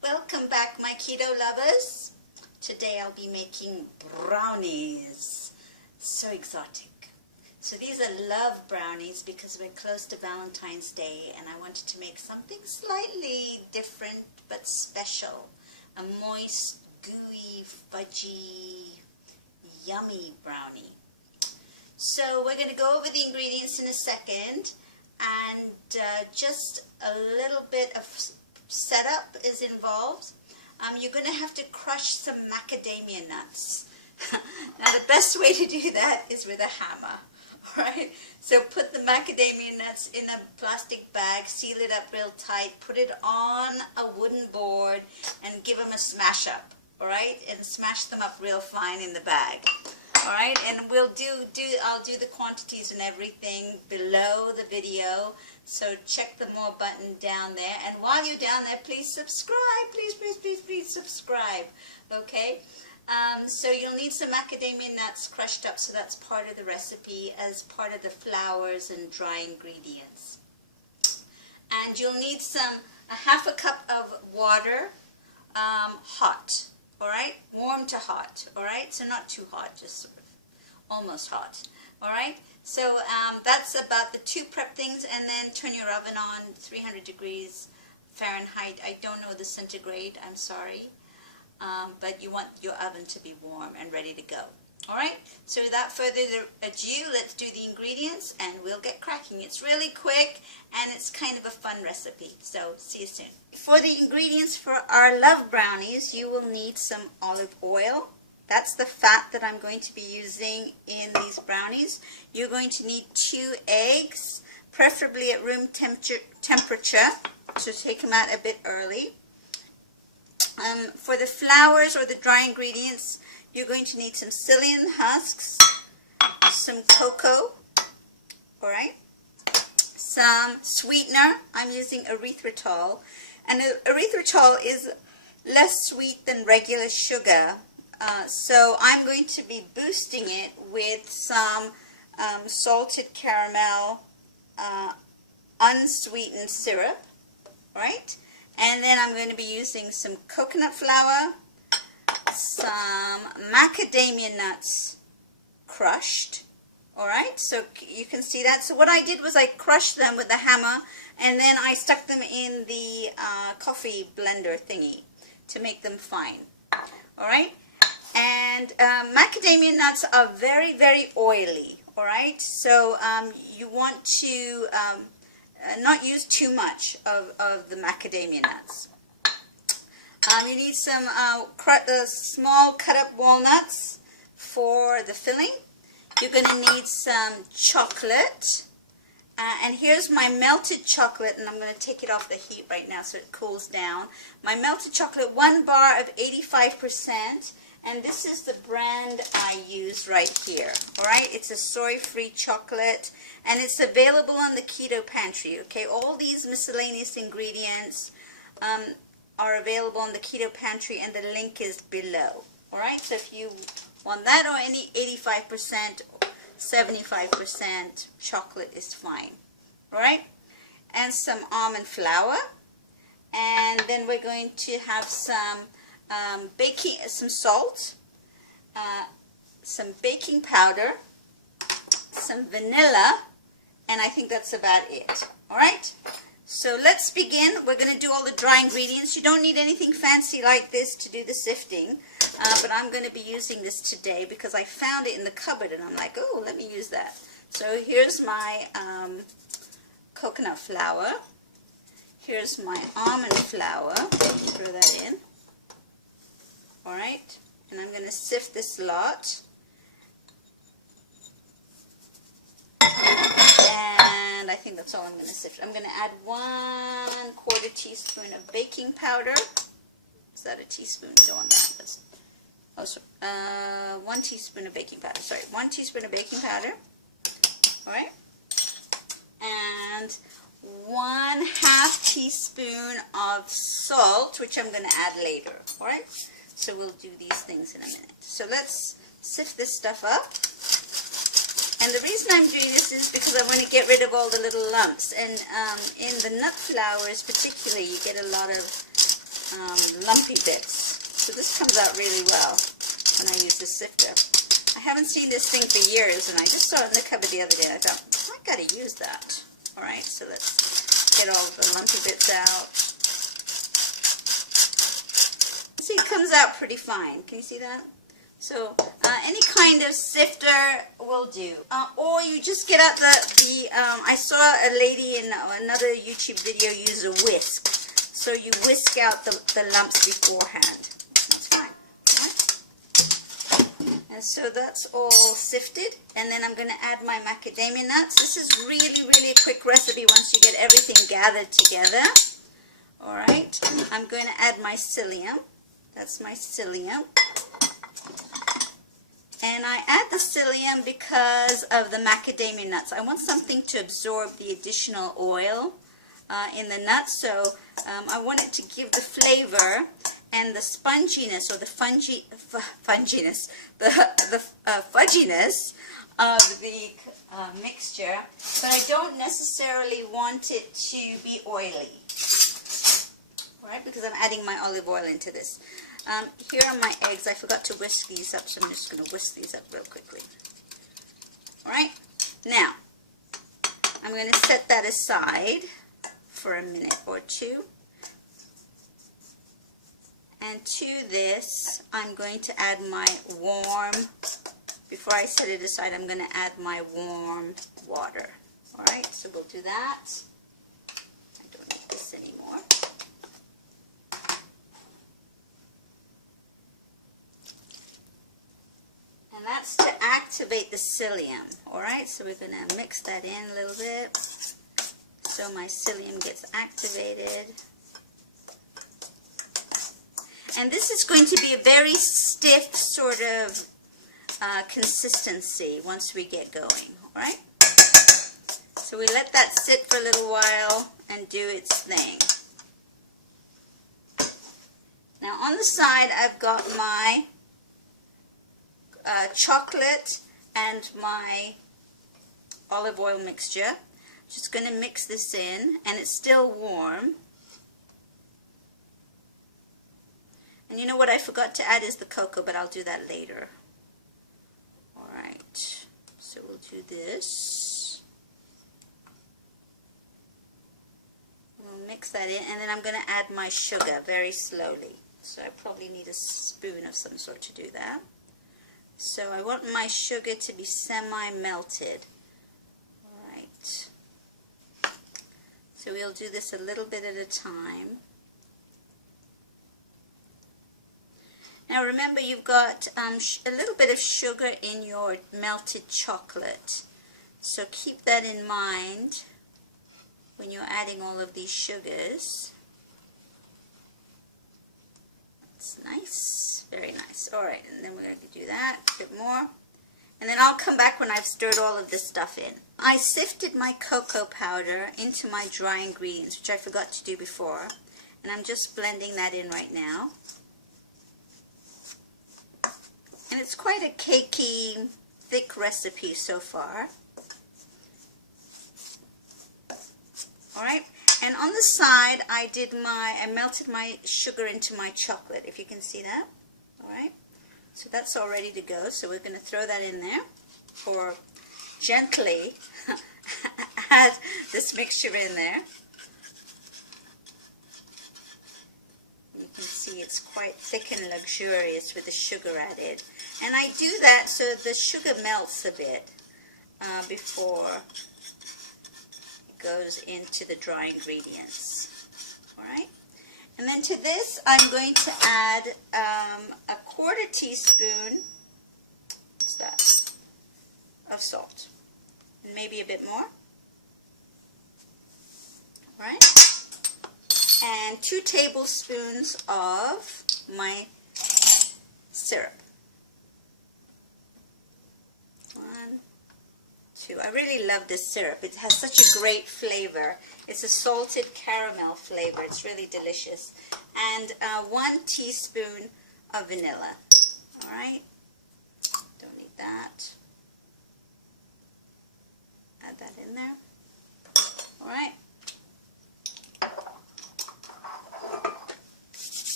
Welcome back, my keto lovers. Today I'll be making brownies. So exotic. So these are love brownies because we're close to Valentine's Day and I wanted to make something slightly different but special. A moist, gooey, fudgy, yummy brownie. So we're going to go over the ingredients in a second, and just a little bit of setup is involved. You're going to have to crush some macadamia nuts. Now the best way to do that is with a hammer, right? So put the macadamia nuts in a plastic bag, seal it up real tight, put it on a wooden board and give them a smash up, all right? And smash them up real fine in the bag. All right, and I'll do the quantities and everything below the video. So check the more button down there. And while you're down there, please subscribe. Please subscribe. Okay. So you'll need some macadamia nuts crushed up. So that's part of the recipe as part of the flours and dry ingredients. And you'll need a half a cup of water, hot. All right, warm to hot. All right, so not too hot, just sort of almost hot. All right, so that's about the two prep things, and then turn your oven on 300 degrees Fahrenheit. I don't know the centigrade, I'm sorry, but you want your oven to be warm and ready to go. All right, so without further ado, let's do the ingredients and we'll get cracking. It's really quick and it's kind of a fun recipe, so see you soon. For the ingredients for our love brownies, you will need some olive oil. That's the fat that I'm going to be using in these brownies. You're going to need 2 eggs, preferably at room temperature, so take them out a bit early. For the flours or the dry ingredients, you're going to need some psyllium husks, some cocoa, all right, some sweetener. I'm using erythritol, and erythritol is less sweet than regular sugar, so I'm going to be boosting it with some salted caramel unsweetened syrup, right? And then I'm going to be using some coconut flour, some macadamia nuts crushed, all right, so you can see that. So what I did was I crushed them with the hammer and then I stuck them in the coffee blender thingy to make them fine, all right. And macadamia nuts are very, very oily, all right, so you want to not use too much of the macadamia nuts. You need some small cut up walnuts for the filling. You're going to need some chocolate. And here's my melted chocolate, and I'm going to take it off the heat right now so it cools down. My melted chocolate, 1 bar of 85%. And this is the brand I use right here. All right, it's a soy-free chocolate, and it's available on the Keto Pantry. Okay, all these miscellaneous ingredients are available on the Keto Pantry, and the link is below. All right, so if you want that or any 85%, 75% chocolate is fine. All right, and some almond flour, and then we're going to have some some salt, some baking powder, some vanilla, and I think that's about it. All right. So let's begin. We're going to do all the dry ingredients. You don't need anything fancy like this to do the sifting, but I'm going to be using this today because I found it in the cupboard and I'm like, oh, let me use that. So here's my coconut flour. Here's my almond flour. Throw that in. All right, and I'm going to sift this lot. And I think that's all I'm going to sift. I'm going to add 1/4 teaspoon of baking powder. Is that a teaspoon? You don't want that. That's, oh, sorry. 1 teaspoon of baking powder. Sorry, 1 teaspoon of baking powder. All right. And 1/2 teaspoon of salt, which I'm going to add later. All right. So we'll do these things in a minute. So let's sift this stuff up. And the reason I'm doing this is because I want to get rid of all the little lumps. And in the nut flours particularly, you get a lot of lumpy bits. So this comes out really well when I use the sifter. I haven't seen this thing for years, and I just saw it in the cupboard the other day, and I thought, I gotta use that. Alright, so let's get all the lumpy bits out. See, it comes out pretty fine. Can you see that? So any kind of sifter will do. Or you just get out I saw a lady in another YouTube video use a whisk. So you whisk out the lumps beforehand. That's fine. Right? And so that's all sifted. And then I'm going to add my macadamia nuts. This is really, really a quick recipe once you get everything gathered together. Alright. I'm going to add my psyllium. That's my psyllium. And I add the psyllium because of the macadamia nuts. I want something to absorb the additional oil in the nuts, so I want it to give the flavor and the sponginess, or the fudginess of the mixture, but I don't necessarily want it to be oily, right? Because I'm adding my olive oil into this. Here are my eggs. I forgot to whisk these up, so I'm just going to whisk these up real quickly. Alright, now I'm going to set that aside for a minute or two. And to this, I'm going to add my before I set it aside, I'm going to add my warm water. Alright, so we'll do that. I don't need this anymore. And that's to activate the psyllium. Alright, so we're going to mix that in a little bit so my psyllium gets activated. And this is going to be a very stiff sort of consistency once we get going. Alright? So we let that sit for a little while and do its thing. Now on the side I've got my chocolate and my olive oil mixture. Just going to mix this in, and it's still warm. And you know what I forgot to add is the cocoa, but I'll do that later. Alright, so we'll do this. We'll mix that in, and then I'm going to add my sugar very slowly. So I probably need a spoon of some sort to do that. So I want my sugar to be semi-melted. Alright. So we'll do this a little bit at a time. Now remember, you've got a little bit of sugar in your melted chocolate. So keep that in mind when you're adding all of these sugars. That's nice. Very nice. Alright, and then we're going to do that a bit more. And then I'll come back when I've stirred all of this stuff in. I sifted my cocoa powder into my dry ingredients, which I forgot to do before. And I'm just blending that in right now. And it's quite a cakey, thick recipe so far. Alright, and on the side I melted my sugar into my chocolate, if you can see that. Alright, so that's all ready to go, so we're going to throw that in there, or gently add this mixture in there. You can see it's quite thick and luxurious with the sugar added. And I do that so the sugar melts a bit before it goes into the dry ingredients. Alright? And then to this I'm going to add a 1/4 teaspoon, what's that, of salt. And maybe a bit more. Alright? And 2 tablespoons of my syrup. 1, 2. I really love this syrup. It has such a great flavor. It's a salted caramel flavor. It's really delicious. And 1 teaspoon of vanilla. Alright? Don't need that. Add that in there. Alright?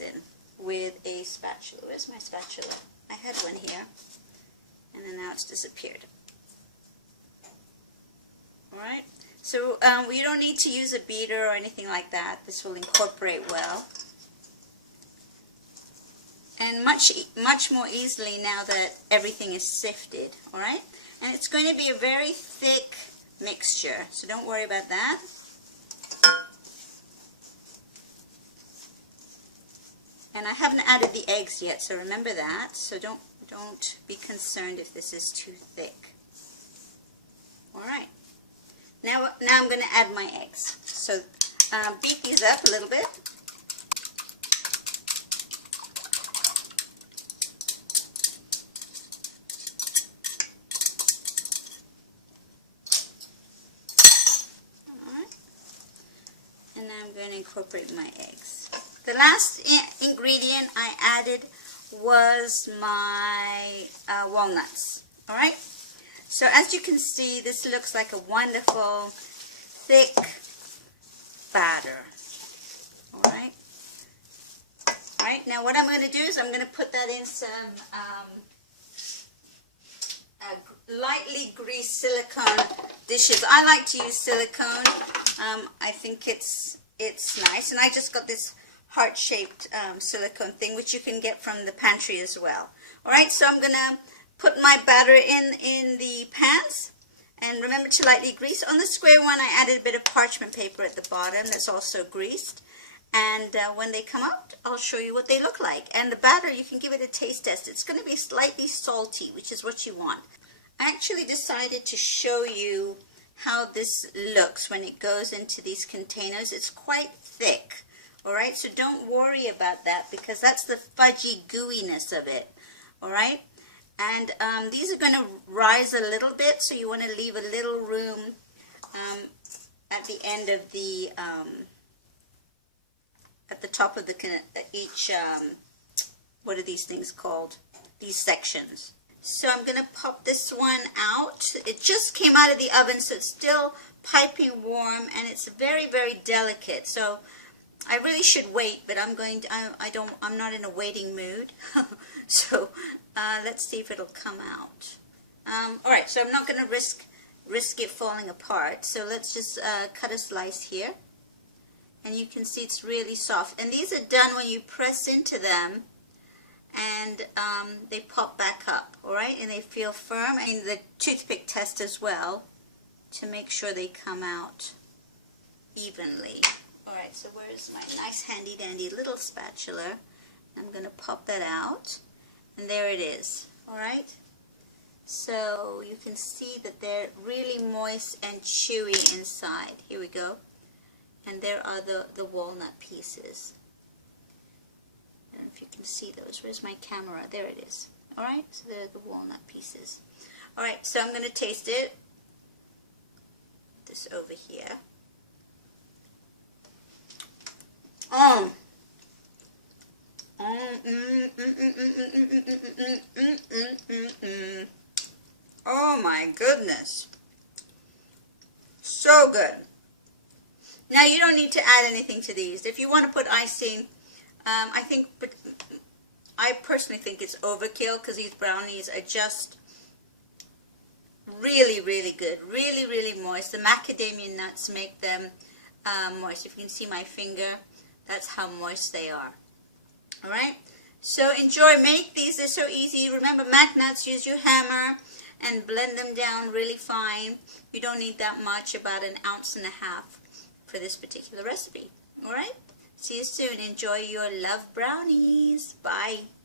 in with a spatula. Where's my spatula? I had one here, and then now it's disappeared. Alright, so you don't need to use a beater or anything like that. This will incorporate well. And much more easily now that everything is sifted. Alright, and it's going to be a very thick mixture, so don't worry about that. And I haven't added the eggs yet, so remember that. So don't be concerned if this is too thick. All right. Now I'm going to add my eggs. So beat these up a little bit. All right. And now I'm going to incorporate my eggs. The last ingredient I added was my walnuts. All right. So as you can see, this looks like a wonderful, thick batter. All right. All right. Now what I'm going to do is I'm going to put that in some lightly greased silicone dishes. I like to use silicone. I think it's nice, and I just got this heart-shaped silicone thing, which you can get from the pantry as well. All right, so I'm gonna put my batter in the pans, and remember to lightly grease. On the square one, I added a bit of parchment paper at the bottom that's also greased, and when they come out, I'll show you what they look like. And the batter, you can give it a taste test. It's going to be slightly salty, which is what you want. I actually decided to show you how this looks when it goes into these containers. It's quite thick. Alright, so don't worry about that, because that's the fudgy gooiness of it. Alright, and these are going to rise a little bit, so you want to leave a little room at the end of the, at the top of the, each, what are these things called? These sections. So I'm going to pop this one out. It just came out of the oven, so it's still piping warm, and it's very, very delicate. So I really should wait, but I'm not in a waiting mood. So let's see if it'll come out. All right, so I'm not going to risk it falling apart. So let's just cut a slice here, and you can see it's really soft. And these are done when you press into them, and they pop back up. All right, and they feel firm. And the toothpick test as well to make sure they come out evenly. Alright, so where's my nice handy dandy little spatula? I'm going to pop that out, and there it is. Alright, so you can see that they're really moist and chewy inside. Here we go. And there are the walnut pieces. I don't know if you can see those. Where's my camera? There it is. Alright, so they're the walnut pieces. Alright, so I'm going to taste it. This over here. Oh my goodness. So good. Now you don't need to add anything to these. If you want to put icing, I personally think it's overkill, because these brownies are just really, really good. Really, really moist. The macadamia nuts make them moist. If you can see my finger, that's how moist they are. Alright, so enjoy. Make these. They're so easy. Remember, mac nuts, use your hammer and blend them down really fine. You don't need that much, about 1.5 ounces for this particular recipe. Alright, see you soon. Enjoy your love brownies. Bye.